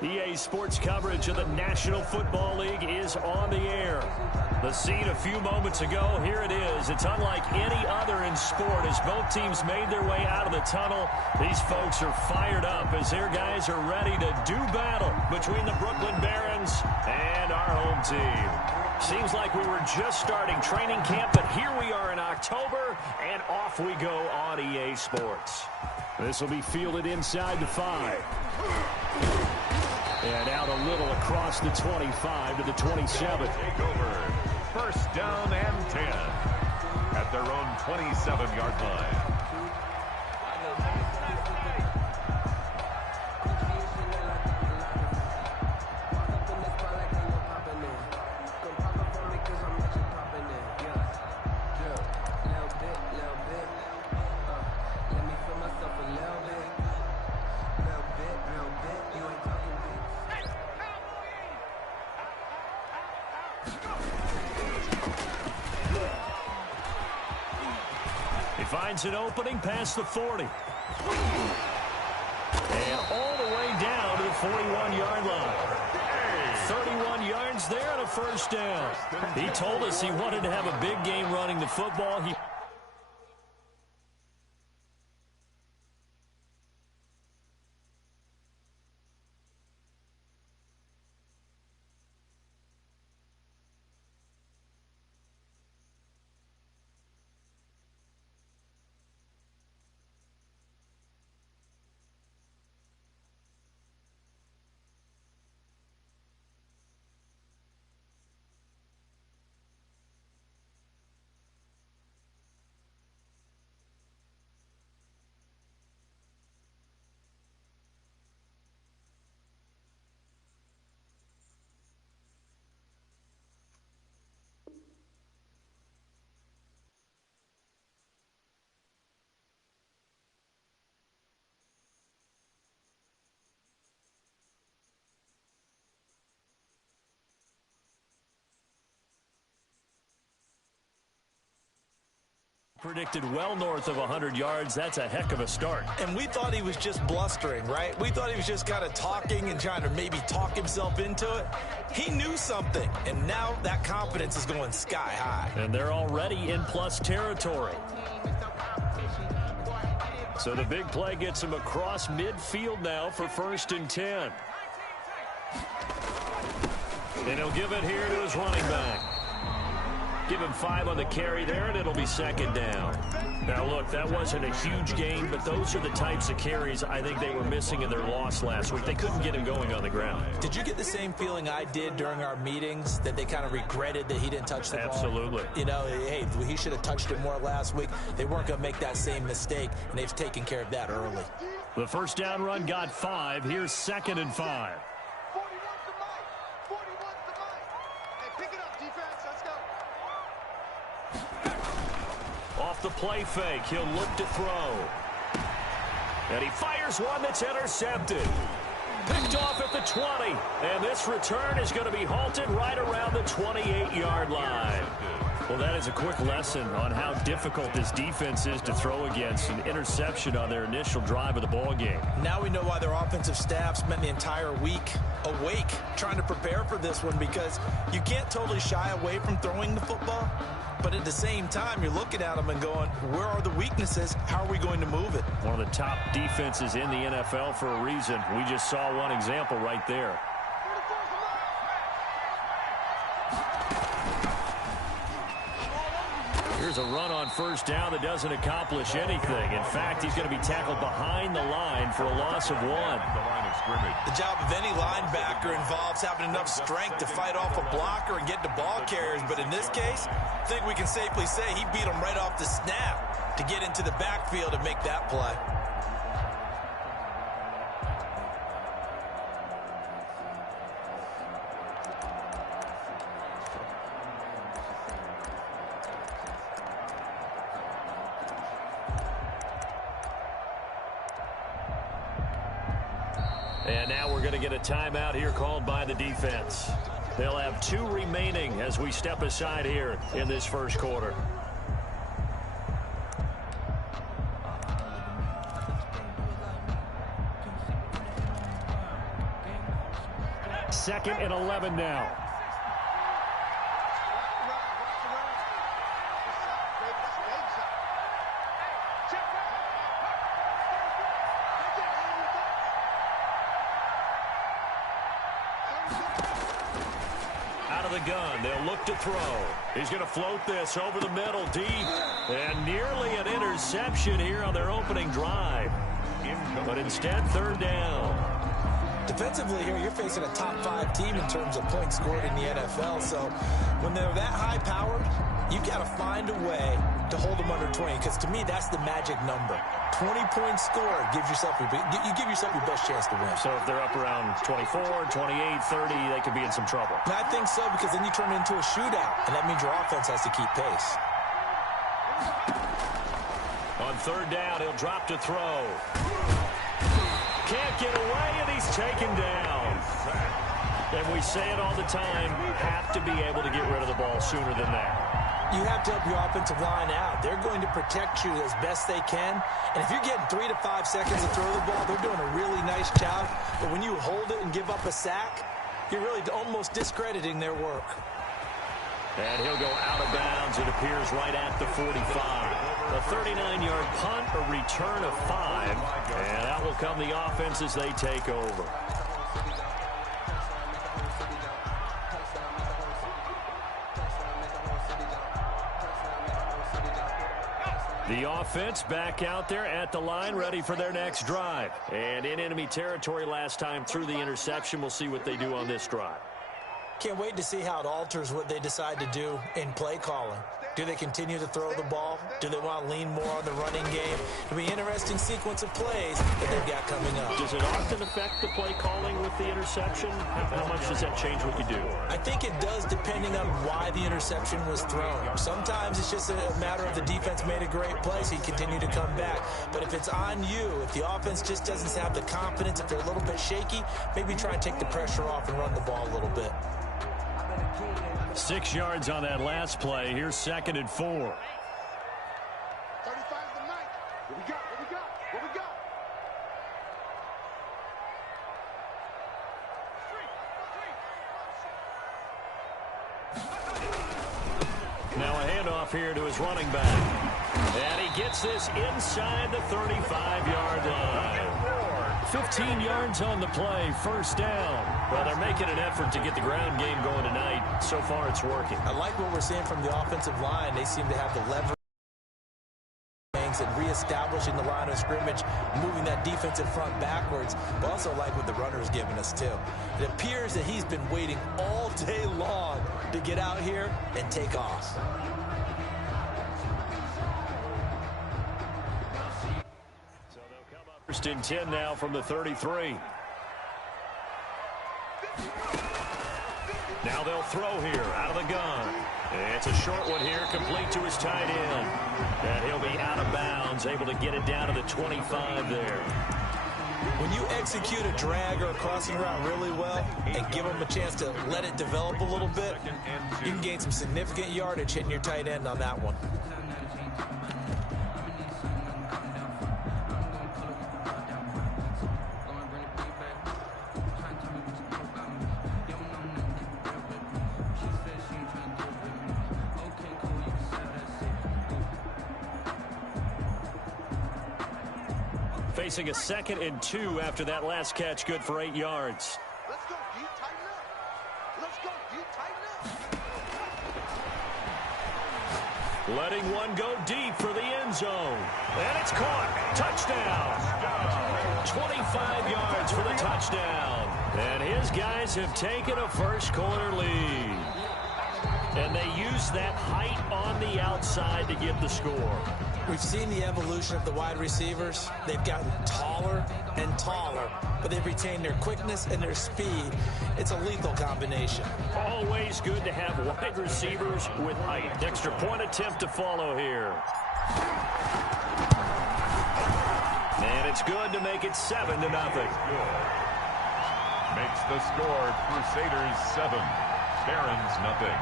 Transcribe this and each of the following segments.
EA Sports coverage of the National Football League is on the air. The scene a few moments ago, here it is. It's unlike any other in sport as both teams made their way out of the tunnel. These folks are fired up as their guys are ready to do battle between the Brooklyn Barons and our home team. Seems like we were just starting training camp, but here we are in October, and off we go on EA Sports. This will be fielded inside the 5. And out a little across the 25 to the 27. Take over. First down and 10 at their own 27-yard line. Finds an opening past the 40. And all the way down to the 41-yard line. 31 yards there and a first down. He told us he wanted to have a big game running the football. Predicted well north of 100 yards. That's a heck of a start. And we thought he was just blustering, right? We thought he was just kind of talking and trying to maybe talk himself into it. He knew something, and now that confidence is going sky high. And they're already in plus territory. So the big play gets him across midfield now for 1st and 10. And he'll give it here to his running back. Give him 5 on the carry there, and it'll be 2nd down. Now, look, that wasn't a huge gain, but those are the types of carries I think they were missing in their loss last week. They couldn't get him going on the ground. Did you get the same feeling I did during our meetings, that they kind of regretted that he didn't touch the ball? Absolutely. You know, hey, he should have touched it more last week. They weren't going to make that same mistake, and they've taken care of that early. The first down run got 5. Here's 2nd and 5. Off the play fake, he'll look to throw. And he fires one that's intercepted. Picked off at the 20. And this return is going to be halted right around the 28-yard line. Well, that is a quick lesson on how difficult this defense is to throw against. An interception on their initial drive of the ball game. Now we know why their offensive staff spent the entire week awake trying to prepare for this one, because you can't totally shy away from throwing the football. But at the same time, you're looking at them and going, where are the weaknesses? How are we going to move it? One of the top defenses in the NFL for a reason. We just saw one example right there. Here's a run on first down that doesn't accomplish anything. In fact, he's going to be tackled behind the line for a loss of 1. The line of scrimmage. The job of any linebacker involves having enough strength to fight off a blocker and get to ball carriers. But in this case, I think we can safely say he beat him right off the snap to get into the backfield and make that play. And now we're going to get a timeout here called by the defense. They'll have 2 remaining as we step aside here in this first quarter. 2nd and 11 now. Out of the gun, they'll look to throw. He's going to float this over the middle deep. And nearly an interception here on their opening drive. But instead, 3rd down. Defensively here, you're facing a top 5 team in terms of points scored in the NFL. So when they're that high-powered, you got to find a way to hold them under 20. Because to me, that's the magic number. 20 points scored gives yourself you give yourself your best chance to win. So if they're up around 24, 28, 30, they could be in some trouble. And I think so, because then you turn it into a shootout, and that means your offense has to keep pace. On 3rd down, he'll drop to throw. Can't get away, and he's taken down. And we say it all the time, have to be able to get rid of the ball sooner than that. You have to help your offensive line out. They're going to protect you as best they can. And if you're getting 3 to 5 seconds to throw the ball, they're doing a really nice job. But when you hold it and give up a sack, you're really almost discrediting their work. And he'll go out of bounds, it appears, right at the 45. A 39-yard punt, a return of 5. And out will come the offense as they take over. The offense back out there at the line, ready for their next drive. And in enemy territory last time through the interception. We'll see what they do on this drive. Can't wait to see how it alters what they decide to do in play calling. Do they continue to throw the ball? Do they want to lean more on the running game? It'll be an interesting sequence of plays that they've got coming up. Does it often affect the play calling with the interception? How much does that change what you do? I think it does, depending on why the interception was thrown. Sometimes it's just a matter of the defense made a great play, so you continue to come back. But if it's on you, if the offense just doesn't have the confidence, if they're a little bit shaky, maybe try and take the pressure off and run the ball a little bit. 6 yards on that last play. Here's 2nd and 4. 35 to Mike. What we got? What we got? What we got? Now a handoff here to his running back. And he gets this inside the 35-yard line. 15 yards on the play, 1st down. Well, they're making an effort to get the ground game going tonight. So far, it's working. I like what we're seeing from the offensive line. They seem to have the leverage and reestablishing the line of scrimmage, moving that defensive front backwards, but also like what the runner's giving us, too. It appears that he's been waiting all day long to get out here and take off. So they'll come up 1st and 10 now from the 33. Now they'll throw here out of the gun. It's a short one here, complete to his tight end. And he'll be out of bounds, able to get it down to the 25 there. When you execute a drag or a crossing route really well and give them a chance to let it develop a little bit, you can gain some significant yardage hitting your tight end on that one. Facing a 2nd and 2 after that last catch, good for 8 yards. Let's go, D. Tighten up. Let's go, D. Tighten up. Letting one go deep for the end zone. And it's caught. Touchdown. 25 yards for the touchdown. And his guys have taken a first-quarter lead. And they use that height on the outside to get the score. We've seen the evolution of the wide receivers. They've gotten taller and taller, but they've retained their quickness and their speed. It's a lethal combination. Always good to have wide receivers with height. Extra point attempt to follow here. And it's good to make it 7-0. Makes the score Crusaders 7, Barons 0.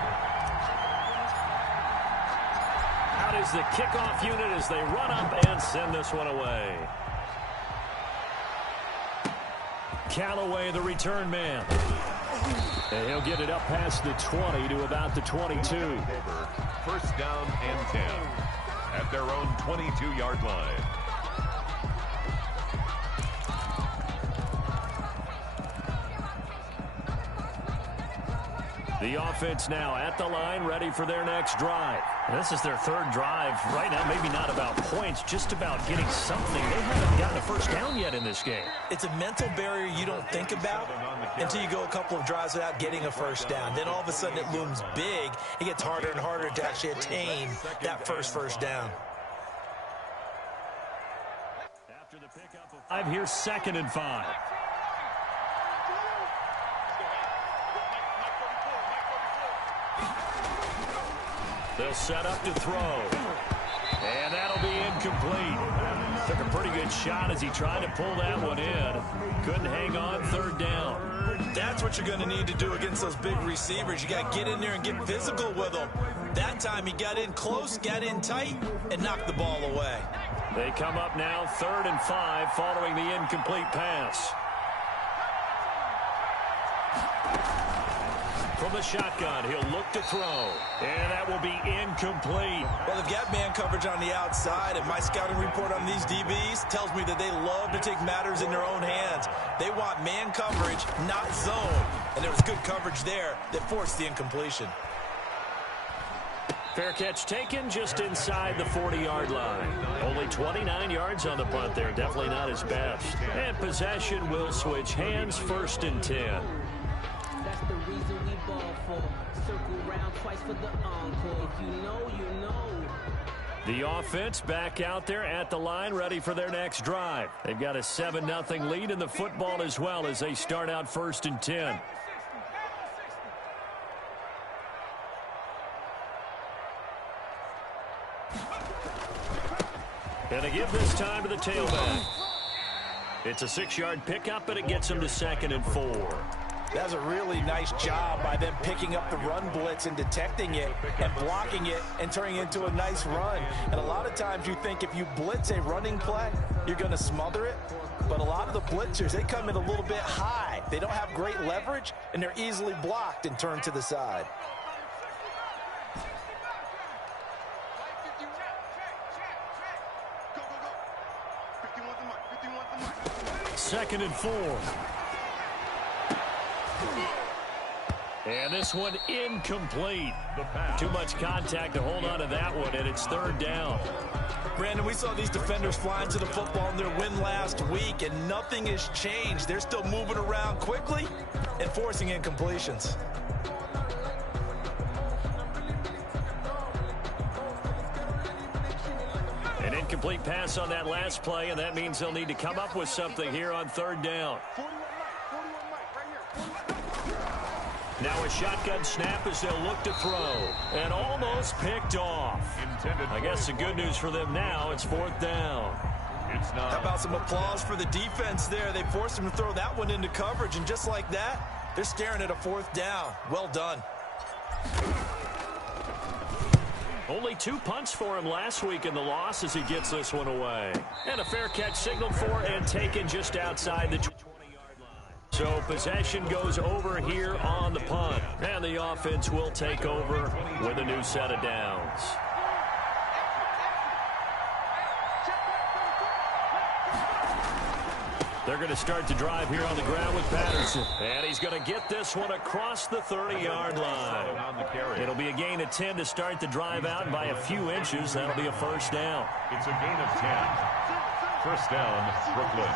Out is the kickoff unit as they run up and send this one away. Callaway, the return man. And he'll get it up past the 20 to about the 22. First down and 10 at their own 22-yard line. The offense now at the line, ready for their next drive. This is their third drive. Right now, maybe not about points, just about getting something. They haven't gotten a first down yet in this game. It's a mental barrier you don't think about until you go a couple of drives without getting a first down. Then all of a sudden it looms big. It gets harder and harder to actually attain that first down. After the pickup of 5, here's 2nd and 5. They'll set up to throw. And that'll be incomplete. Took a pretty good shot as he tried to pull that one in. Couldn't hang on, 3rd down. That's what you're going to need to do against those big receivers. You got to get in there and get physical with them. That time he got in close, got in tight, and knocked the ball away. They come up now 3rd and 5 following the incomplete pass. From the shotgun, he'll look to throw. And that will be incomplete. Well, they've got man coverage on the outside, and my scouting report on these DBs tells me that they love to take matters in their own hands. They want man coverage, not zone. And there was good coverage there that forced the incompletion. Fair catch taken just inside the 40-yard line. Only 29 yards on the punt there. Definitely not his best. And possession will switch hands, 1st and 10. That's the reason we ball for. Circle round twice for the encore. If you know, you know. The offense back out there at the line, ready for their next drive. They've got a 7-0 lead in the football as well as they start out 1st and 10. And they give this time to the tailback. It's a 6-yard pickup, but it gets them to 2nd and 4. That's a really nice job by them picking up the run blitz and detecting it and blocking it and turning it into a nice run. And a lot of times you think if you blitz a running play, you're going to smother it. But a lot of the blitzers, they come in a little bit high. They don't have great leverage, and they're easily blocked and turned to the side. Second and 4. And this one incomplete. Too much contact to hold on to that one, and it's 3rd down. Brandon, we saw these defenders flying to the football in their win last week, and nothing has changed. They're still moving around quickly and forcing incompletions. An incomplete pass on that last play, and that means they'll need to come up with something here on 3rd down. Now a shotgun snap as they'll look to throw. And almost picked off. I guess the good news for them now, it's 4th down. How about some applause for the defense there? They forced him to throw that one into coverage, and just like that, they're staring at a 4th down. Well done. Only 2 punts for him last week in the loss as he gets this one away. And a fair catch signaled for and taken just outside the 20-yard line. So possession goes over here on the punt. And the offense will take over with a new set of downs. They're going to start to drive here on the ground with Patterson. And he's going to get this one across the 30-yard line. It'll be a gain of 10 to start the drive out, and by a few inches, that'll be a 1st down. It's a gain of 10. 1st down, Brooklyn.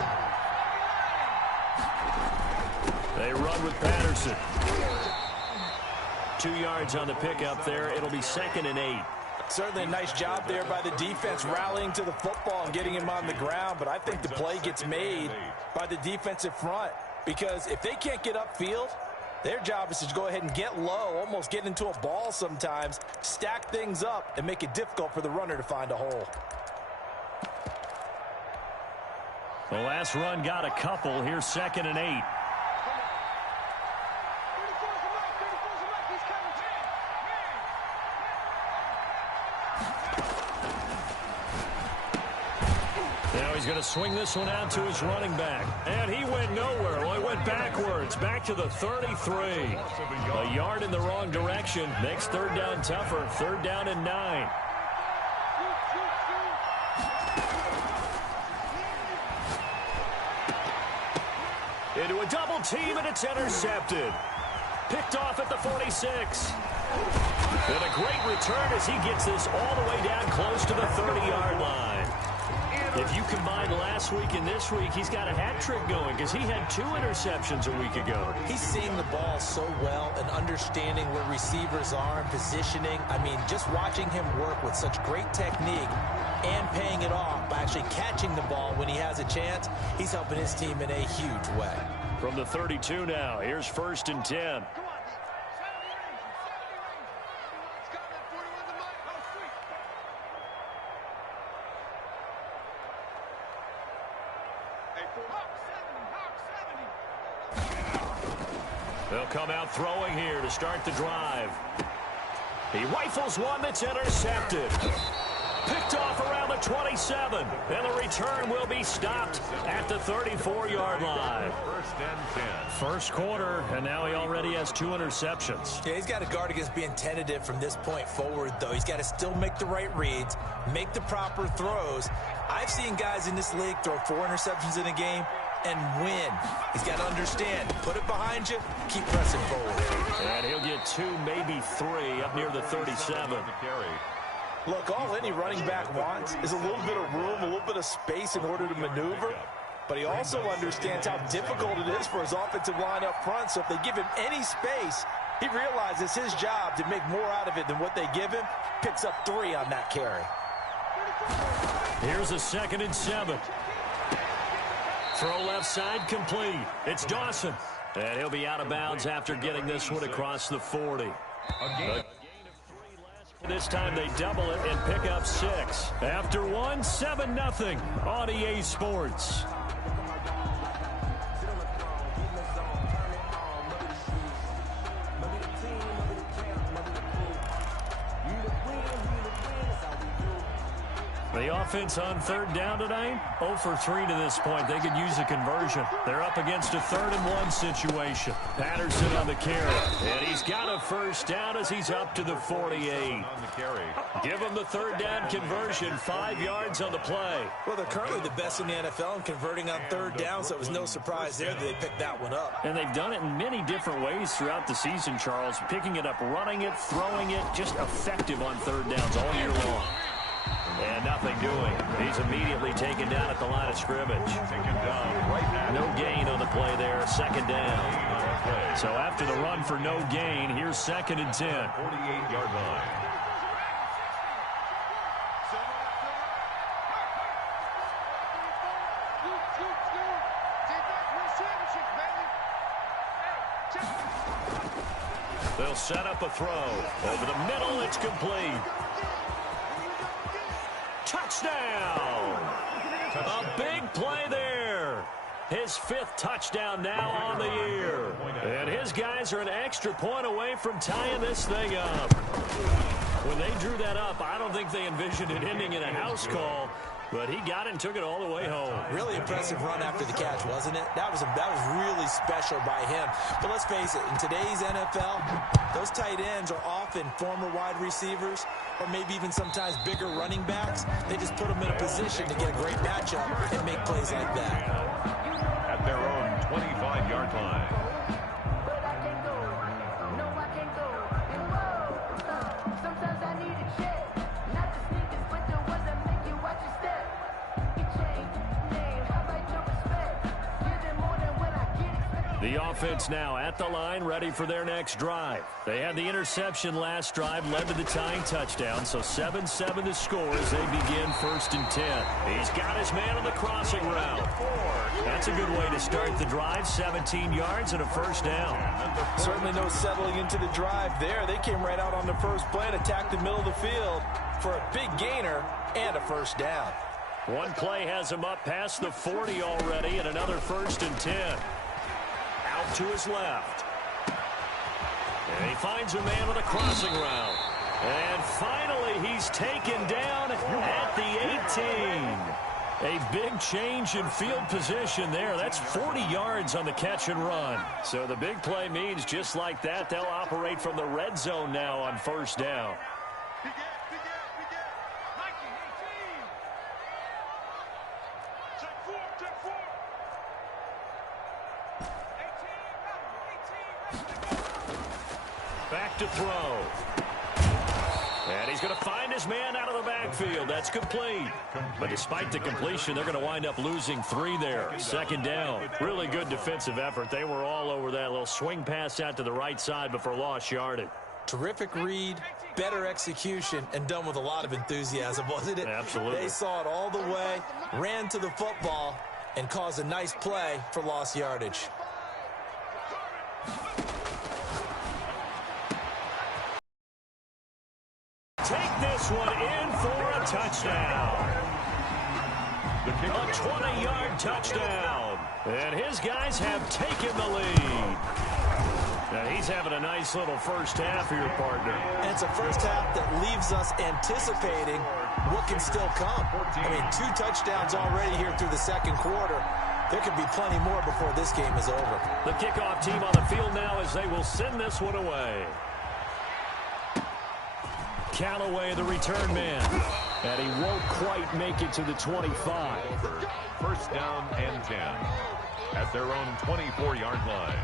They run with Patterson. 2 yards on the pickup there. It'll be 2nd and 8. Certainly a nice job there by the defense rallying to the football and getting him on the ground, but I think the play gets made by the defensive front because if they can't get upfield, their job is to go ahead and get low, almost get into a ball sometimes, stack things up, and make it difficult for the runner to find a hole. The last run got a couple. Here's 2nd and 8. Now he's going to swing this one out to his running back. And he went nowhere. Well, he went backwards, back to the 33. A yard in the wrong direction. Makes third down tougher. Third down and 9. Into a double team, and it's intercepted. Picked off at the 46. And a great return as he gets this all the way down close to the 30-yard line. If you combine last week and this week, he's got a hat trick going because he had 2 interceptions a week ago. He's seeing the ball so well and understanding where receivers are and positioning. I mean, just watching him work with such great technique and paying it off by actually catching the ball when he has a chance, he's helping his team in a huge way. From the 32 now, here's 1st and 10. They'll come out throwing here to start the drive. He rifles one that's intercepted. Picked off around the 27. And the return will be stopped at the 34-yard line. 1st and 10. First quarter, and now he already has 2 interceptions. Yeah, he's got to guard against being tentative from this point forward, though. He's got to still make the right reads, make the proper throws. I've seen guys in this league throw 4 interceptions in a game and win. He's got to understand, put it behind you, keep pressing forward. And he'll get 2, maybe 3 up near the 37. Look, all any running back wants is a little bit of room, a little bit of space in order to maneuver. But he also understands how difficult it is for his offensive line up front. So if they give him any space, he realizes his job to make more out of it than what they give him. Picks up 3 on that carry. Here's a 2nd and 7. Throw left side complete. It's Dawson. And he'll be out of bounds after getting this one across the 40. This time they double it and pick up 6. After 1, 7-0 on EA Sports. The offense on 3rd down tonight, 0 for 3 to this point. They could use a conversion. They're up against a 3rd and 1 situation. Patterson on the carry. And he's got a 1st down as he's up to the 48. Give him the 3rd down conversion. 5 yards on the play. Well, they're currently the best in the NFL in converting on 3rd down, so it was no surprise there that they picked that one up. And they've done it in many different ways throughout the season, Charles. Picking it up, running it, throwing it, just effective on 3rd downs all year long. And nothing doing. He's immediately taken down at the line of scrimmage. Taken down right now. No gain on the play there. 2nd down. So after the run for no gain, here's 2nd and 10. 48-yard line. They'll set up a throw. Over the middle, it's complete. Touchdown! A big play there. His 5th touchdown now on the year. And his guys are an extra point away from tying this thing up. When they drew that up, I don't think they envisioned it ending in a house call. But he got it and took it all the way home. Really impressive run after the catch, wasn't it? That was really special by him. But let's face it, in today's NFL, those tight ends are often former wide receivers or maybe even sometimes bigger running backs. They just put them in a position to get a great matchup and make plays like that. At their own 25-yard line. The offense now at the line, ready for their next drive. They had the interception last drive, led to the tying touchdown, so 7-7 the score as they begin 1st and 10. He's got his man on the crossing route. That's a good way to start the drive, 17 yards and a 1st down. Certainly no settling into the drive there. They came right out on the first play and attacked the middle of the field for a big gainer and a 1st down. One play has him up past the 40 already and another 1st and 10. Out to his left. And he finds a man on a crossing route. And finally, he's taken down at the 18. A big change in field position there. That's 40 yards on the catch and run. So the big play means just like that, they'll operate from the red zone now on first down. Back to throw. And he's going to find his man out of the backfield. That's complete. But despite the completion, they're going to wind up losing 3 there. Second down. Really good defensive effort. They were all over that little swing pass out to the right side before lost yardage. Terrific read, better execution, and done with a lot of enthusiasm, wasn't it? Absolutely. They saw it all the way, ran to the football, and caused a nice play for lost yardage. Take this one in for a touchdown. A 20-yard touchdown. And his guys have taken the lead. And he's having a nice little first half here, partner. And it's a first half that leaves us anticipating what can still come. I mean, 2 touchdowns already here through the second quarter. There could be plenty more before this game is over. The kickoff team on the field now as they will send this one away. Callaway, the return man. And he won't quite make it to the 25. First down and 10 at their own 24-yard line.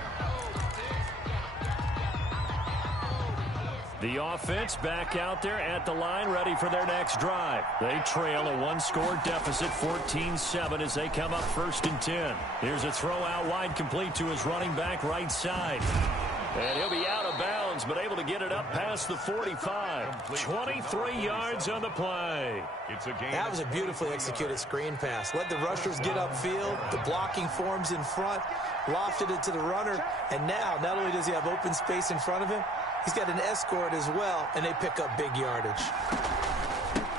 The offense back out there at the line, ready for their next drive. They trail a 1-score deficit, 14-7, as they come up first and 10. Here's a throw out wide, complete to his running back right side. And he'll be out of bounds, but able to get it up past the 45. 23 yards on the play. That was a beautifully executed screen pass. Let the rushers get upfield. The blocking forms in front. Lofted it to the runner. And now, not only does he have open space in front of him, he's got an escort as well, and they pick up big yardage.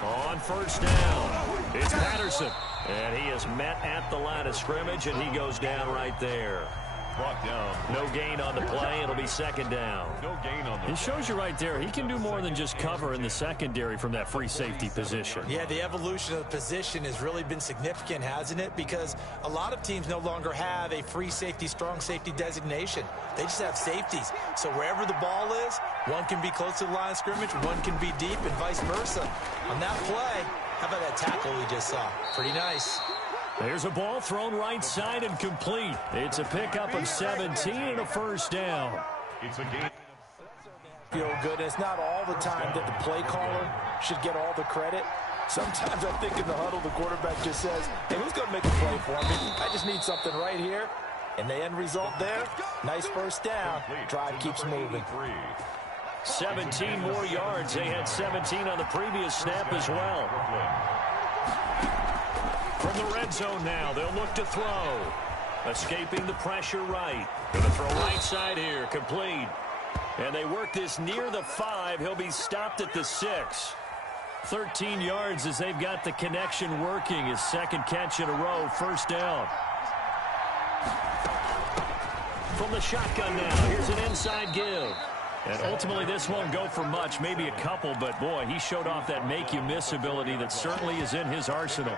On first down, it's Patterson. And he is met at the line of scrimmage, and he goes down right there. Brought down. No gain on the play. It'll be second down. No gain on the play. It shows you right there, he can do more than just cover in the secondary from that free safety position. Yeah, the evolution of the position has really been significant, hasn't it? Because a lot of teams no longer have a free safety, strong safety designation. They just have safeties. So wherever the ball is, one can be close to the line of scrimmage, one can be deep, and vice versa. On that play, how about that tackle we just saw? Pretty nice. There's a ball thrown right side and complete. It's a pickup of 17 and a first down. It's a game. Feel good. It's not all the time that the play caller should get all the credit. Sometimes I think in the huddle, the quarterback just says, hey, who's going to make a play for me? I just need something right here. And the end result there, nice first down. Drive keeps moving. 17 more yards. They had 17 on the previous snap as well. From the red zone now, they'll look to throw. Escaping the pressure right. Going to throw right side here, complete. And they work this near the 5. He'll be stopped at the 6. 13 yards as they've got the connection working. His second catch in a row, first down. From the shotgun now, here's an inside give. And ultimately, this won't go for much, maybe a couple, but boy, he showed off that make-you-miss ability that certainly is in his arsenal.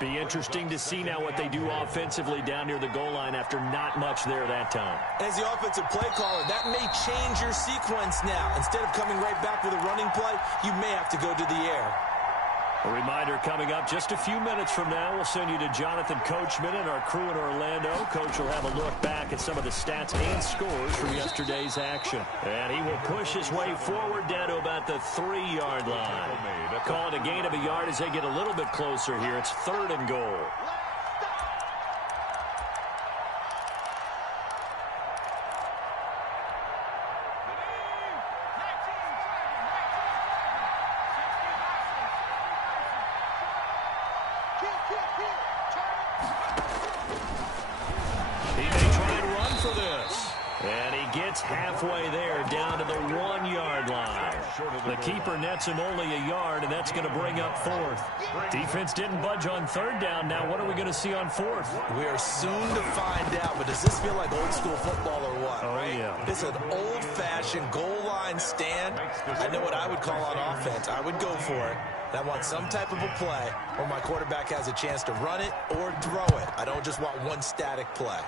Be interesting to see now what they do offensively down near the goal line after not much there that time. As the offensive play caller, that may change your sequence now. Instead of coming right back with a running play, you may have to go to the air. A reminder coming up just a few minutes from now, we'll send you to Jonathan Coachman and our crew in Orlando. Coach will have a look back at some of the stats and scores from yesterday's action. And he will push his way forward down to about the 3-yard line. Call it a gain of a yard as they get a little bit closer here. It's 3rd and goal. And he gets halfway there, down to the 1-yard line. The keeper nets him only a yard, and that's going to bring up fourth. Defense didn't budge on third down. Now what are we going to see on fourth? We are soon to find out, but does this feel like old school football or what? Oh, right? yeah. It's an old-fashioned goal line stand. I know what I would call on offense. I would go for it. And I want some type of a play where my quarterback has a chance to run it or throw it. I don't just want one static play.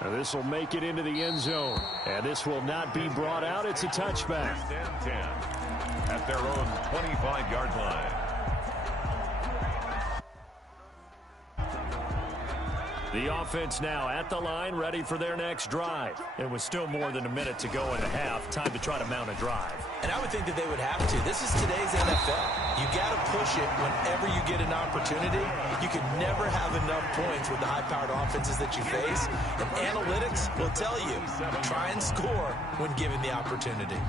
Now this will make it into the end zone. And this will not be brought out. It's a touchback. First and 10 at their own 25-yard line. The offense now at the line, ready for their next drive. It was still more than a minute to go in the half. Time to try to mount a drive. And I would think that they would have to. This is today's NFL. You got to push it whenever you get an opportunity. You can never have enough points with the high-powered offenses that you face. And analytics will tell you, try and score when given the opportunity.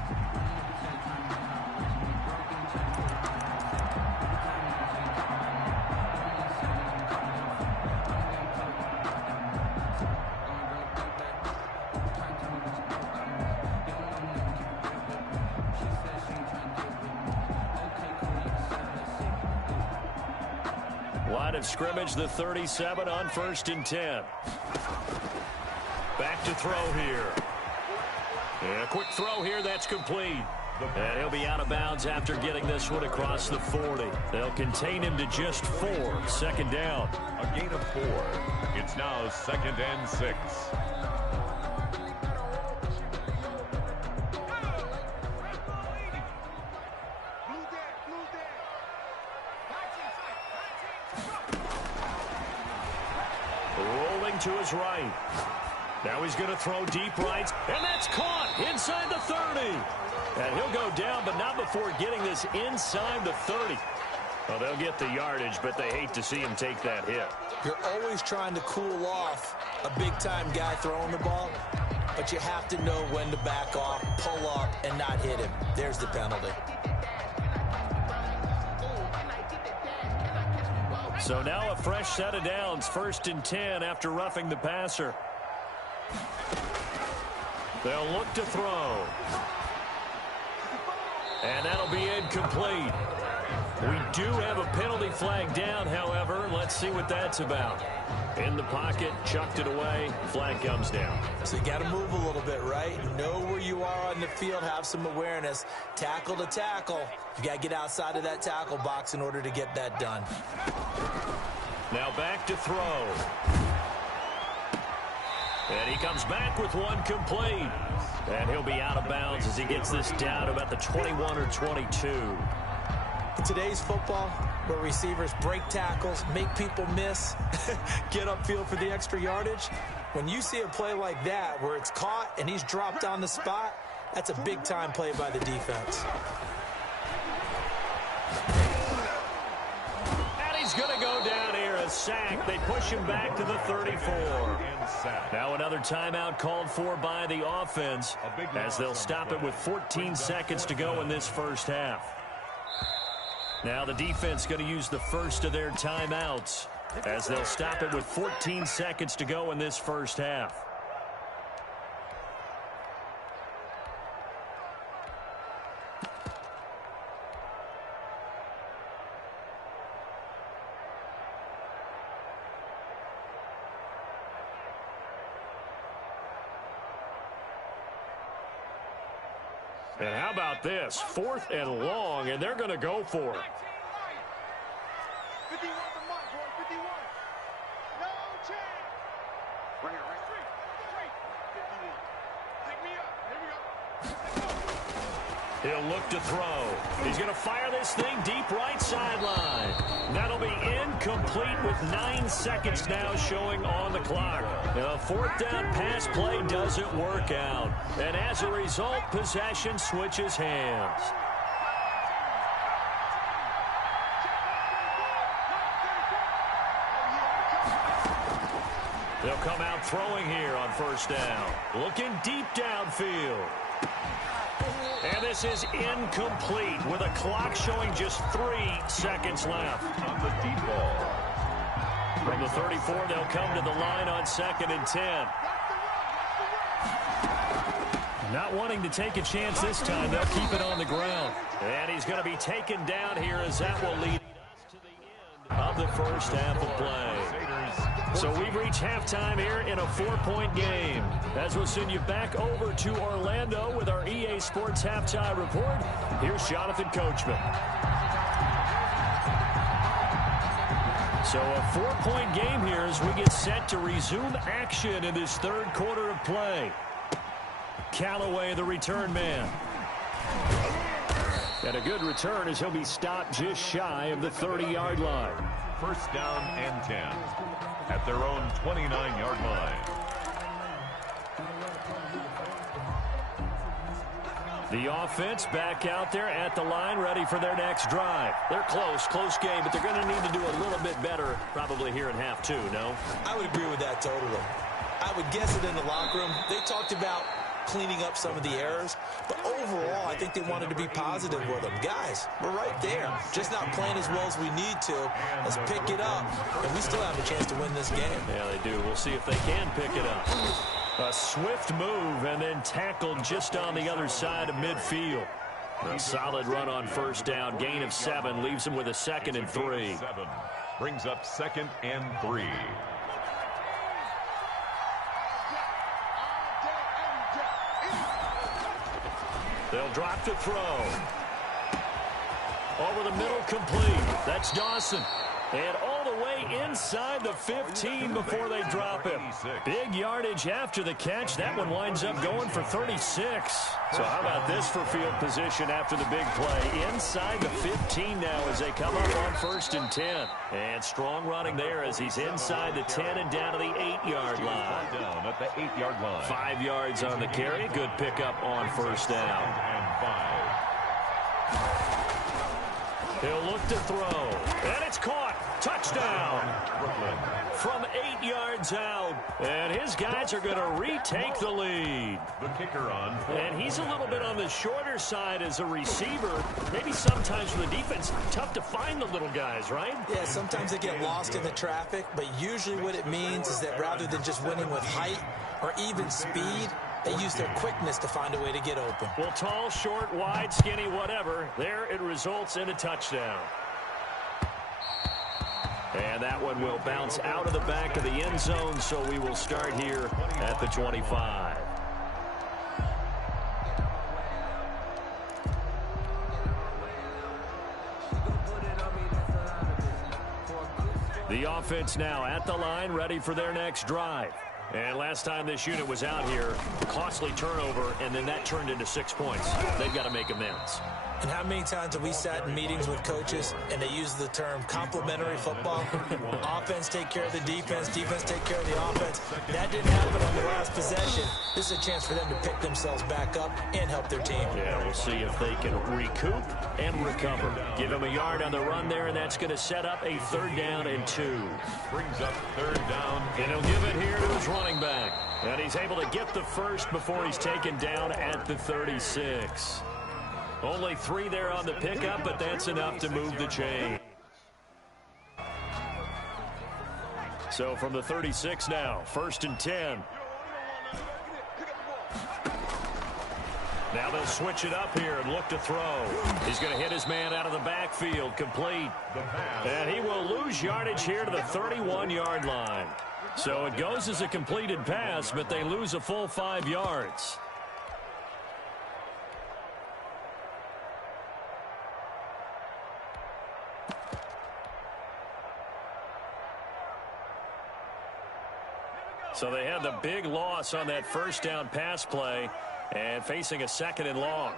Line of scrimmage, the 37 on 1st and 10. Back to throw here. And a quick throw here, that's complete. And he'll be out of bounds after getting this one across the 40. They'll contain him to just 4. 2nd down. A gain of 4. It's now 2nd and 6. Rolling to his right. Now he's going to throw deep right. And that's caught inside the 30. And he'll go down, but not before getting this inside the 30. Well, they'll get the yardage, but they hate to see him take that hit. You're always trying to cool off a big-time guy throwing the ball, but you have to know when to back off, pull up, and not hit him. There's the penalty. So now a fresh set of downs, 1st and 10 after roughing the passer. They'll look to throw. And that'll be incomplete. We do have a penalty flag down, however. Let's see what that's about. In the pocket, chucked it away, flag comes down. So you got to move a little bit, right? Know where you are on the field, have some awareness. Tackle to tackle. You got to get outside of that tackle box in order to get that done. Now back to throw. And he comes back with one complete. And he'll be out of bounds as he gets this down to about the 21 or 22. In today's football, where receivers break tackles, make people miss, get upfield for the extra yardage, when you see a play like that where it's caught and he's dropped on the spot, that's a big-time play by the defense. And he's going to go down here, a sack. They push him back to the 34. Now another timeout called for by the offense as they'll stop it with 14 seconds to go in this first half. Now the defense going to use the first of their timeouts as they'll stop it with 14 seconds to go in this first half. And how about this? 4th and long, and they're going to go for it. 51 the mark, boy. 51. No chance. Right here, right here. 51. Take me up. Here we go. He'll look to throw. He's going to fire this thing deep right sideline. That'll be incomplete with 9 seconds now showing on the clock. A 4th down pass play doesn't work out. And as a result, possession switches hands. They'll come out throwing here on 1st down. Looking deep downfield. And this is incomplete with a clock showing just 3 seconds left. On the deep ball. From the 34, they'll come to the line on 2nd and 10. Not wanting to take a chance this time. They'll keep it on the ground. And he's going to be taken down here as that will lead us to the end of the first half of play. So we've reached halftime here in a 4-point game. As we'll send you back over to Orlando with our EA Sports Halftime Report, here's Jonathan Coachman. So a 4-point game here as we get set to resume action in this third quarter of play. Callaway, the return man. And a good return as he'll be stopped just shy of the 30-yard line. First down and 10 at their own 29-yard line. The offense back out there at the line, ready for their next drive. They're close game, but they're going to need to do a little bit better probably here in half two, no? I would agree with that totally. I would guess it in the locker room. They talked about cleaning up some of the errors, but overall, I think they wanted to be positive with them. Guys, we're right there. Just not playing as well as we need to. Let's pick it up, and we still have a chance to win this game. Yeah, they do. We'll see if they can pick it up. A swift move and then tackled just on the other side of midfield. A solid run on first down. Gain of 7 leaves him with a 2nd and 3. Brings up 2nd and 3. They'll drop to throw. Over the middle, complete. That's Dawson. And all the way inside the 15 before they drop him. Big yardage after the catch. That one winds up going for 36. So how about this for field position after the big play? Inside the 15 now as they come up on 1st and 10. And strong running there as he's inside the 10 and down to the 8-yard line. Down at the 8-yard line. 5 yards on the carry. Good pickup on first down. And 5. He'll look to throw. And it's caught. Touchdown. From 8 yards out. And his guys are going to retake the lead. The kicker on. And he's a little bit on the shorter side as a receiver. Maybe sometimes for the defense, tough to find the little guys, right? Yeah, sometimes they get lost in the traffic, but usually what it means is that rather than just winning with height or even speed, they use their quickness to find a way to get open. Well, tall, short, wide, skinny, whatever. There it results in a touchdown. And that one will bounce out of the back of the end zone, so we will start here at the 25. The offense now at the line, ready for their next drive. And last time this unit was out here, costly turnover, and then that turned into 6 points. They've got to make amends. And how many times have we sat in meetings with coaches and they use the term complementary football? Offense take care of the defense, defense take care of the offense. That didn't happen on the last possession. This is a chance for them to pick themselves back up and help their team. Yeah, we'll see if they can recoup and recover. Give him a yard on the run there, and that's going to set up a 3rd down and 2. Brings up 3rd down. And he'll give it here to his running back. And he's able to get the first before he's taken down at the 36. Only 3 there on the pickup, but that's enough to move the chain. So from the 36 now, 1st and 10. Now they'll switch it up here and look to throw. He's going to hit his man out of the backfield, complete. And he will lose yardage here to the 31-yard line. So it goes as a completed pass, but they lose a full 5 yards. So they had the big loss on that first down pass play and facing a 2nd and long.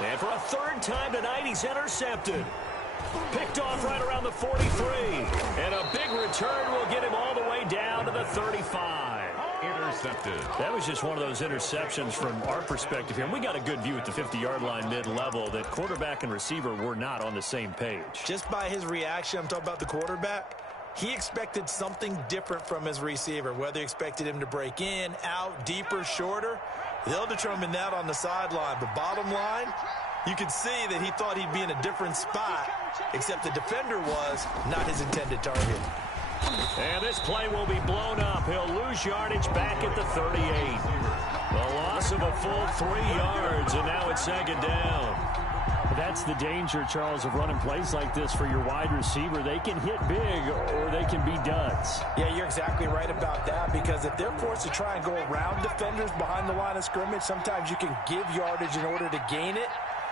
And for a 3rd time tonight, he's intercepted. Picked off right around the 43. And a big return will get him all the way down to the 35. Intercepted. That was just one of those interceptions from our perspective here. And we got a good view at the 50-yard line mid-level that quarterback and receiver were not on the same page. Just by his reaction, I'm talking about the quarterback, he expected something different from his receiver, whether he expected him to break in, out, deeper, shorter. They'll determine that on the sideline. But bottom line, you could see that he thought he'd be in a different spot, except the defender was not his intended target. And this play will be blown up. He'll lose yardage back at the 38. The loss of a full 3 yards, and now it's second down. That's the danger, Charles, of running plays like this for your wide receiver. They can hit big or they can be duds. Yeah, you're exactly right about that, because if they're forced to try and go around defenders behind the line of scrimmage, sometimes you can give yardage in order to gain it.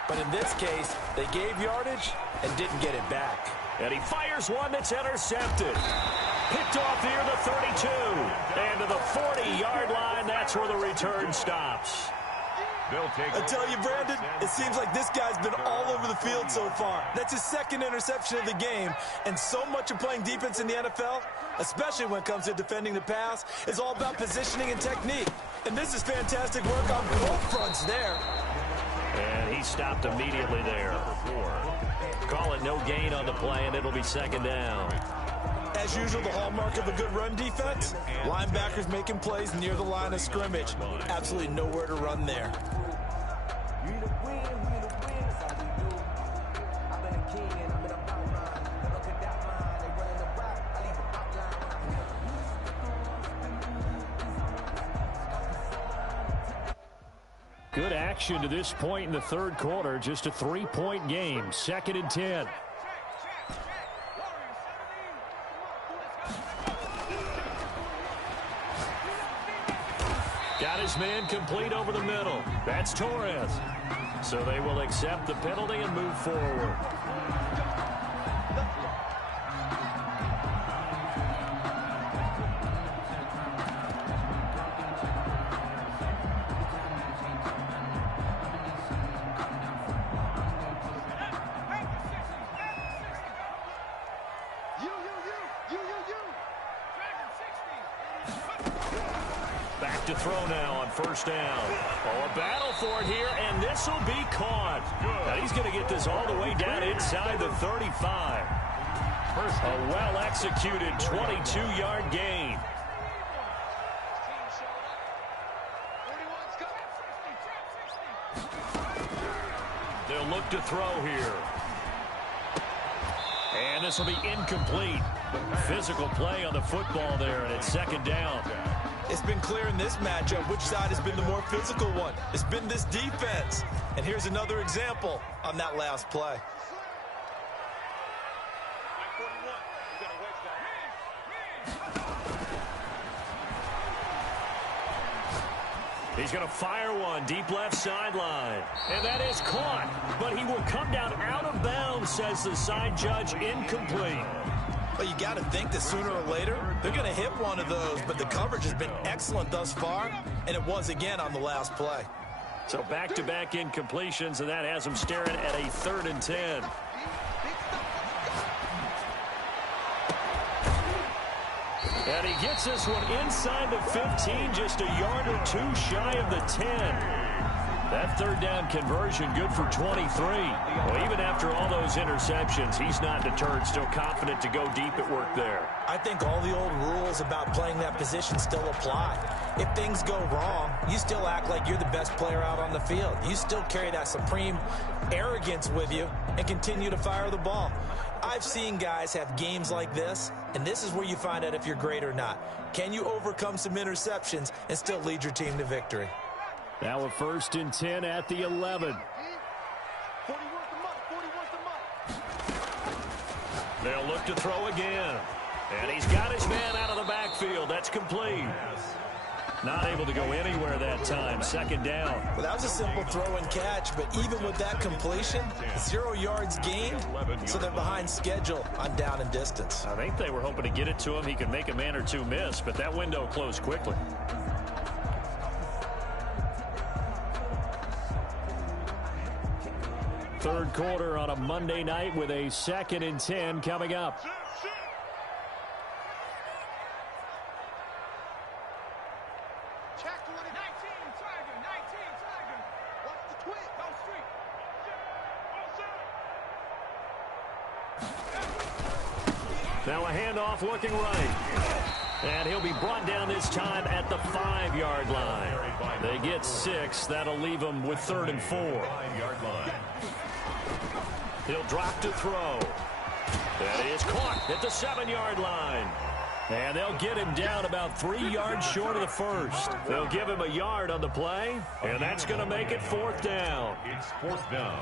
But in this case, they gave yardage and didn't get it back. And he fires one that's intercepted. Picked off near the 32. And to the 40-yard line, that's where the return stops. I tell you, Brandon, it seems like this guy's been all over the field so far. That's his second interception of the game. And so much of playing defense in the NFL, especially when it comes to defending the pass, is all about positioning and technique. And this is fantastic work on both fronts there. And he stopped immediately there. Call it no gain on the play, and it'll be second down. As usual, the hallmark of a good run defense, linebackers making plays near the line of scrimmage. Absolutely nowhere to run there. Good action to this point in the third quarter. Just a 3-point game. 2nd and 10. Got his man complete over the middle. That's Torres. So they will accept the penalty and move forward. Back to throw now on first down. Oh, a battle for it here, and this will be caught. Now he's going to get this all the way down inside the 35. A well-executed 22-yard gain. They'll look to throw here. And this will be incomplete. Physical play on the football there, and it's second down. It's been clear in this matchup which side has been the more physical one. It's been this defense. And here's another example on that last play. He's going to fire one deep left sideline. And that is caught. But he will come down out of bounds, says the side judge. Incomplete. Well, you got to think that sooner or later they're going to hit one of those, but the coverage has been excellent thus far, and it was again on the last play. So back-to-back incompletions, and that has them staring at a 3rd and 10. And he gets this one inside the 15, just a yard or two shy of the 10. That 3rd down conversion good for 23. Well, even after all those interceptions, he's not deterred, still confident to go deep at work there. I think all the old rules about playing that position still apply. If things go wrong, you still act like you're the best player out on the field. You still carry that supreme arrogance with you and continue to fire the ball. I've seen guys have games like this, and this is where you find out if you're great or not. Can you overcome some interceptions and still lead your team to victory? Now a 1st and 10 at the 11. They'll look to throw again. And he's got his man out of the backfield. That's complete. Not able to go anywhere that time. 2nd down. Well, that was a simple throw and catch, but even with that completion, 0 yards gained, so they're behind schedule on down and distance. I think they were hoping to get it to him. He could make a man or two miss, but that window closed quickly. Third quarter on a Monday night with a 2nd and 10 coming up. Now a handoff looking right. And he'll be brought down this time at the 5-yard line. They get 6. That'll leave them with 3rd and 4. 5-yard line. He'll drop to throw. That is caught at the 7-yard line. And they'll get him down about 3 yards short of the first. They'll give him a yard on the play, and that's going to make it 4th down. It's 4th down.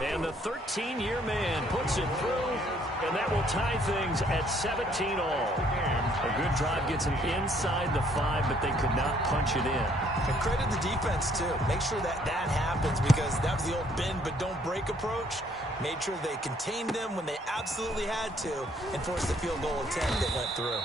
And the 13-year man puts it through, and that will tie things at 17 all. A good drive gets him inside the 5, but they could not punch it in. And credit the defense, too. Make sure that happens, because that was the old bend but don't break approach. Made sure they contained them when they absolutely had to and forced the field goal attempt that went through.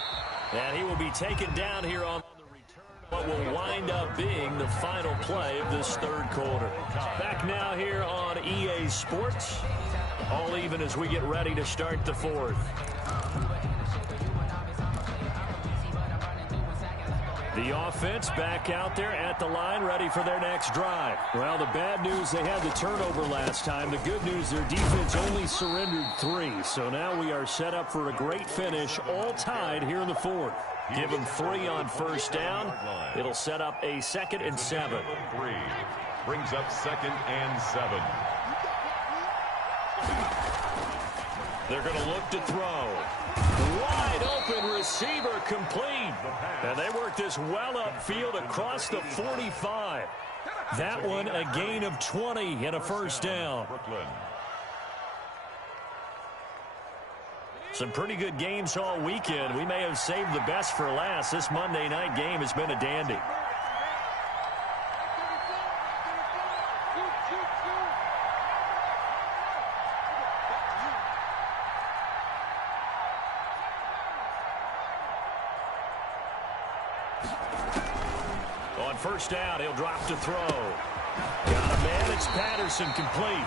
And he will be taken down here on the return. What will wind up being the final play of this 3rd quarter. Back now here on EA Sports. All even as we get ready to start the 4th. The offense back out there at the line, ready for their next drive. Well, the bad news, they had the turnover last time. The good news, their defense only surrendered 3. So now we are set up for a great finish, all tied here in the 4th. Give them 3 on 1st down. It'll set up a 2nd and 7. 3 brings up 2nd and 7. They're going to look to throw. Wide open receiver complete. And they work this well upfield across the 45. That one a gain of 20 and a 1st down. Some pretty good games all weekend. We may have saved the best for last. This Monday night game has been a dandy. On 1st down, he'll drop to throw. Got a man. It's Patterson complete.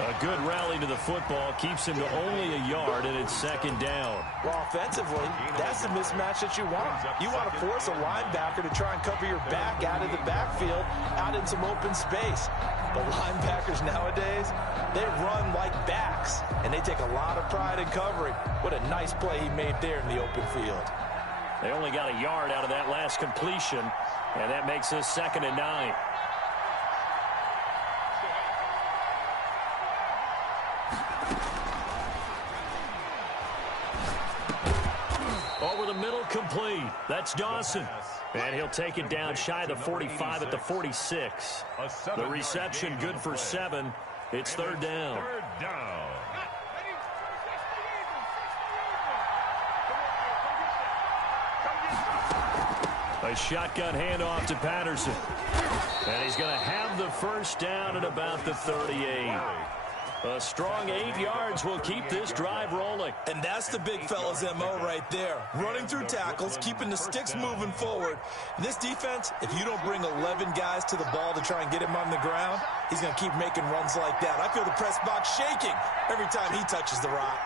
A good rally to the football keeps him to only a yard, and it's 2nd down. Well, offensively, that's the mismatch that you want. You want to force a linebacker to try and cover your back out of the backfield, out in some open space. The linebackers nowadays, they run like backs, and they take a lot of pride in covering. What a nice play he made there in the open field. They only got a yard out of that last completion, and that makes this 2nd and 9. Over the middle, complete. That's Dawson. And he'll take it down shy of the 45 at the 46. The reception good for 7. It's 3rd down. 3rd down. A shotgun handoff to Patterson. And he's going to have the 1st down at about the 38. A strong 8 yards will keep this drive rolling. And that's the big fella's MO right there. Running through tackles, keeping the sticks moving forward. This defense, if you don't bring 11 guys to the ball to try and get him on the ground, he's going to keep making runs like that. I feel the press box shaking every time he touches the rock.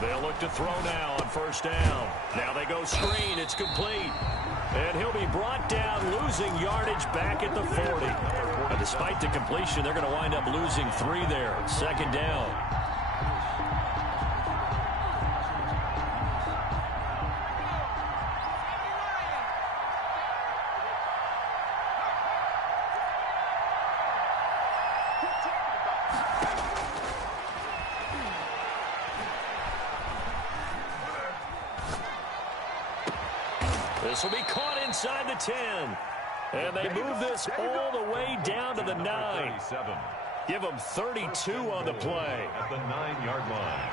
They'll look to throw now on 1st down. Now they go screen. It's complete. And he'll be brought down, losing yardage back at the 40. And despite the completion, they're going to wind up losing 3 there. 2nd down. This will be caught inside the 10. And they move this all the way down to the 9. Give them 32 on the play. At the 9-yard line.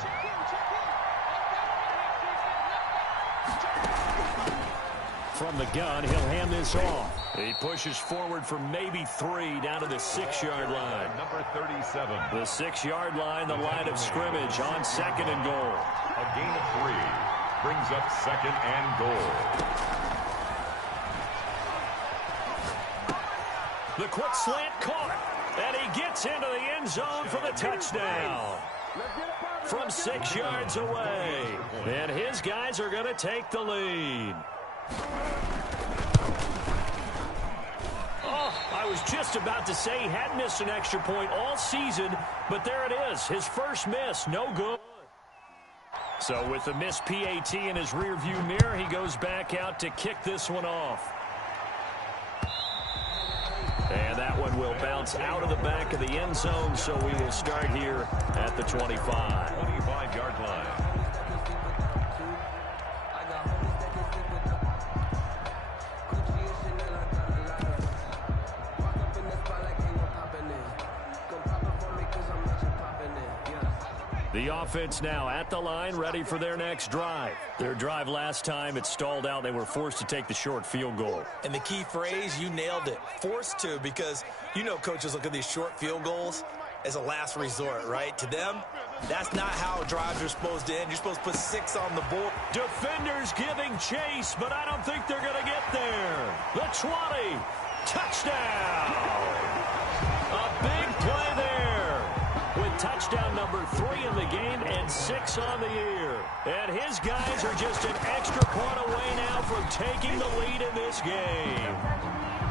From the gun, he'll hand this off. He pushes forward for maybe 3 down to the 6-yard line. Number 37. The 6-yard line, the line of scrimmage on 2nd and goal. A gain of 3 brings up 2nd and goal. The quick slant caught, and he gets into the end zone for the touchdown. From 6 yards away, and his guys are going to take the lead. Oh, I was just about to say he hadn't missed an extra point all season, but there it is. His first miss, no good. So with the missed PAT in his rearview mirror, he goes back out to kick this one off. And that one will bounce out of the back of the end zone, so we will start here at the 25. 25-yard line. The offense now at the line, ready for their next drive. Their drive last time, it stalled out. They were forced to take the short field goal. And the key phrase, you nailed it, forced to, because you know coaches look at these short field goals as a last resort, right? To them, that's not how drives are supposed to end. You're supposed to put 6 on the board. Defenders giving chase, but I don't think they're going to get there. The 20, touchdown. A big play there. With touchdown number 3 in the game and 6 on the year. And his guys are just an extra point away now from taking the lead in this game.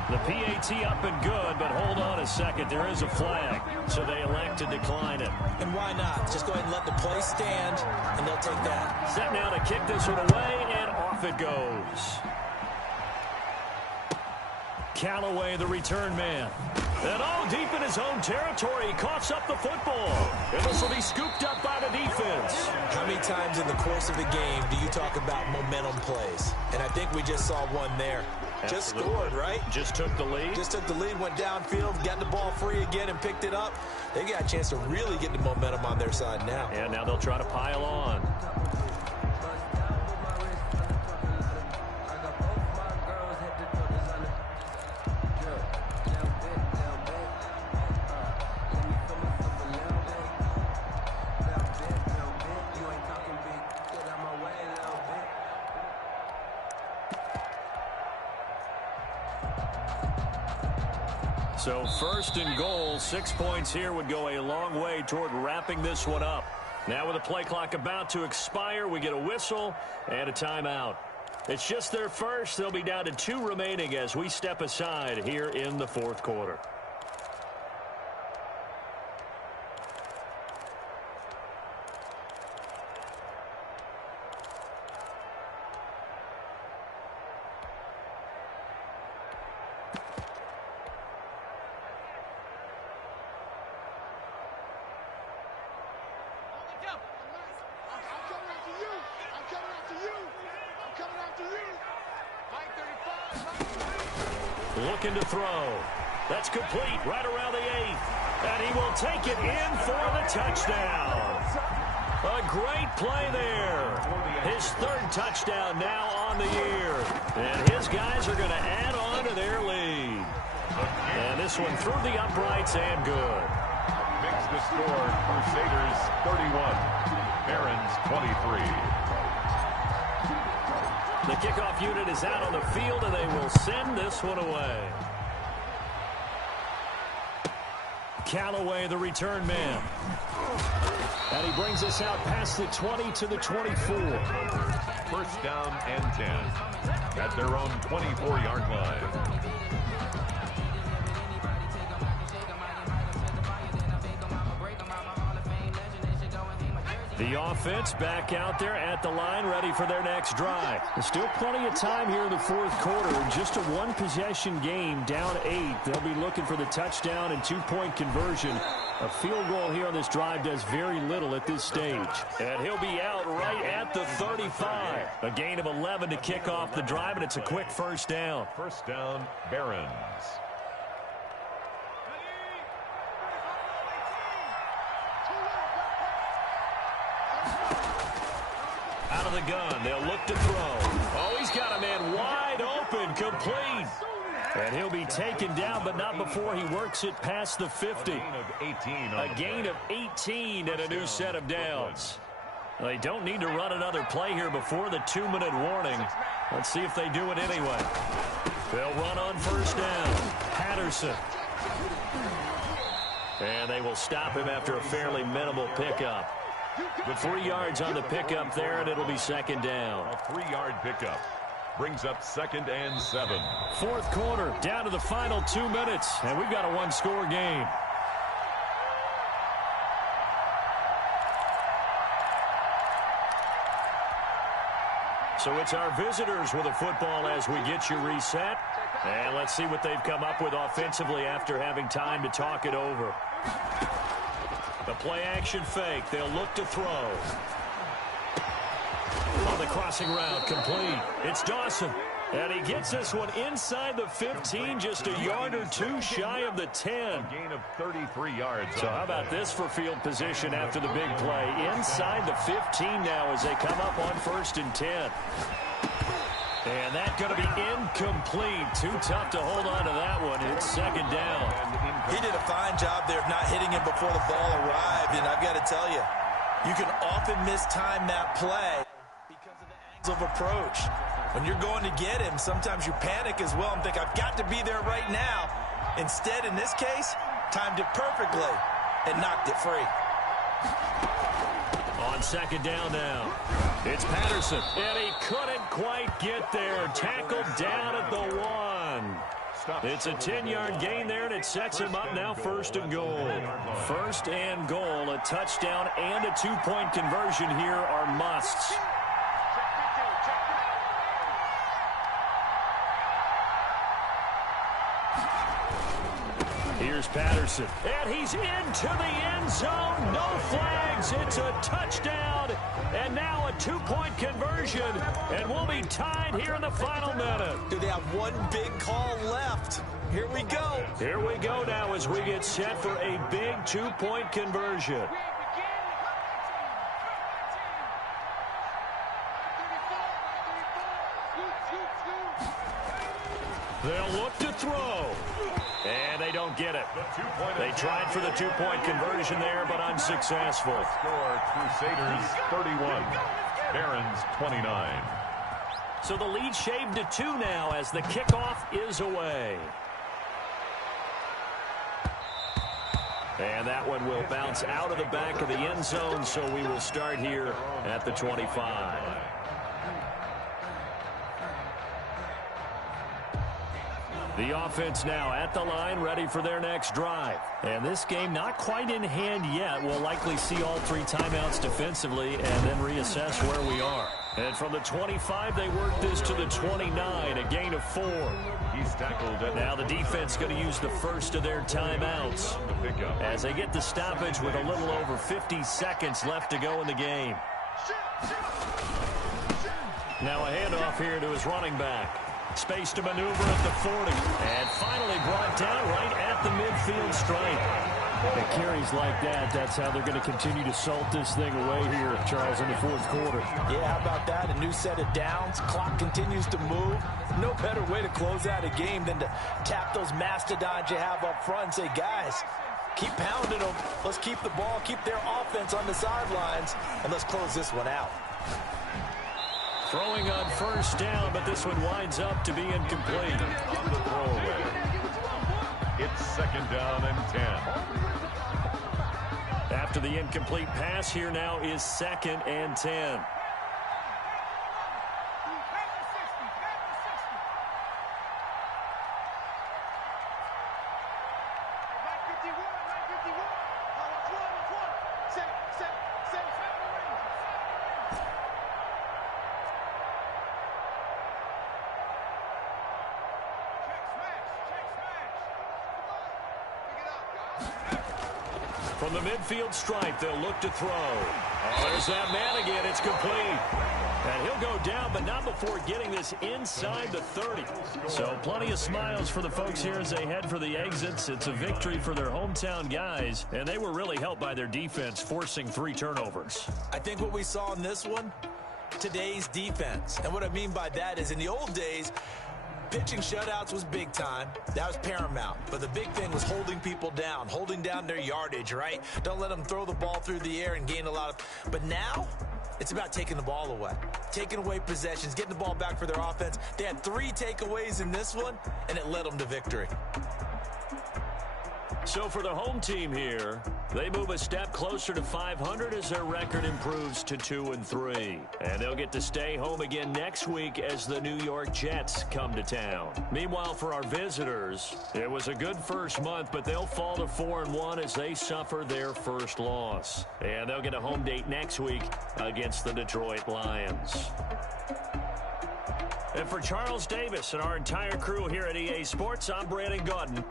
The PAT up and good, but hold on a second. There is a flag, so they elect to decline it. And why not? Just go ahead and let the play stand, and they'll take that. Set now to kick this one away, and off it goes. Callaway, the return man. And deep in his own territory, he coughs up the football. And this will be scooped up by the defense. How many times in the course of a game do you talk about momentum plays? And I think we just saw one there. Absolutely. Just scored, right? Just took the lead. Just took the lead, went downfield, got the ball free again, and picked it up. They got a chance to really get the momentum on their side now. And now they'll try to pile on. So first and goal, 6 points here would go a long way toward wrapping this one up. Now with the play clock about to expire, we get a whistle and a timeout. It's just their first. They'll be down to 2 remaining as we step aside here in the fourth quarter. Looking to throw. That's complete right around the 8th. And he will take it in for the touchdown. A great play there. His 3rd touchdown now on the year. And his guys are going to add on to their lead. And this one through the uprights and good. Makes the score Crusaders 31, Barons 23. The kickoff unit is out on the field, and they will send this one away. Callaway, the return man. And he brings us out past the 20 to the 24. First down and 10 at their own 24-yard line. The offense back out there at the line, ready for their next drive. There's still plenty of time here in the fourth quarter. Just a one-possession game, down 8. They'll be looking for the touchdown and 2-point conversion. A field goal here on this drive does very little at this stage. And he'll be out right at the 35. A gain of 11 to kick off the drive, and it's a quick first down. First down, Barons. Out of the gun, they'll look to throw. Oh, he's got a man wide open, complete. And he'll be taken down, but not before he works it past the 50. A gain of 18 and a new set of downs. They don't need to run another play here before the 2-minute warning. Let's see if they do it anyway. They'll run on first down. Patterson. And they will stop him after a fairly minimal pickup. The 3 yards on the pickup there, and it'll be second down. A 3-yard pickup. Brings up 2nd and 7. Fourth quarter, down to the final 2 minutes, and we've got a one-score game. So it's our visitors with a football as we get you reset. And let's see what they've come up with offensively after having time to talk it over. The play-action fake. They'll look to throw. On the crossing route, complete. It's Dawson. And he gets this one inside the 15, just a yard or two shy of the 10. A gain of 33 yards. So how about this for field position after the big play? Inside the 15 now as they come up on 1st and 10. And that's going to be incomplete. Too tough to hold on to that one. It's 2nd down. He did a fine job there of not hitting him before the ball arrived. And I've got to tell you, you can often mistime that play because of the angles of approach. When you're going to get him, sometimes you panic as well and think, I've got to be there right now. Instead, in this case, timed it perfectly and knocked it free. On 2nd down now, it's Patterson. And he couldn't quite get there. Tackled down at the 1. It's a 10-yard gain there, and it sets him up now 1st and goal. 1st and goal, a touchdown and a 2-point conversion here are musts. Here's Patterson, and he's into the end zone. No flags. It's a touchdown, and now a 2-point conversion, and we'll be tied here in the final minute. Do they have one big call left? Here we go. Here we go now as we get set for a big 2-point conversion. They'll look to throw. And they don't get it. They tried for the 2-point conversion there, but unsuccessful. Score, Crusaders 31, Barons 29. So the lead shaved to 2 now as the kickoff is away. And that one will bounce out of the back of the end zone, so we will start here at the 25. The offense now at the line, ready for their next drive. And this game not quite in hand yet. We'll likely see all 3 timeouts defensively and then reassess where we are. And from the 25, they work this to the 29, a gain of 4. He's tackled. Now the defense going to use the first of their timeouts as they get the stoppage with a little over 50 seconds left to go in the game. Now a handoff here to his running back. Space to maneuver at the 40. And finally brought down right at the midfield stripe. At carries like that, that's how they're going to continue to salt this thing away here, Charles, in the 4th quarter. Yeah, how about that? A new set of downs. Clock continues to move. No better way to close out a game than to tap those mastodons you have up front and say, guys, keep pounding them. Let's keep the ball, keep their offense on the sidelines, and let's close this one out. Throwing on 1st down, but this one winds up to be incomplete. On the throwaway. It's 2nd down and 10. After the incomplete pass, here now is 2nd and 10. From the midfield stripe, they'll look to throw. Oh, there's that man again. It's complete. And he'll go down, but not before getting this inside the 30. So plenty of smiles for the folks here as they head for the exits. It's a victory for their hometown guys, and they were really helped by their defense, forcing 3 turnovers. I think what we saw in this one, today's defense. And what I mean by that is in the old days, pitching shutouts was big time. That was paramount. But the big thing was holding people down, holding down their yardage, right? Don't let them throw the ball through the air and gain a lot of... But now, it's about taking the ball away. Taking away possessions, getting the ball back for their offense. They had 3 takeaways in this one, and it led them to victory. So for the home team here, They move a step closer to 500 as their record improves to 2-3. And they'll get to stay home again next week as the New York Jets come to town. Meanwhile, for our visitors, it was a good first month, but they'll fall to 4-1 as they suffer their first loss. And they'll get a home date next week against the Detroit Lions. And for Charles Davis and our entire crew here at EA Sports, I'm Brandon Gaudin.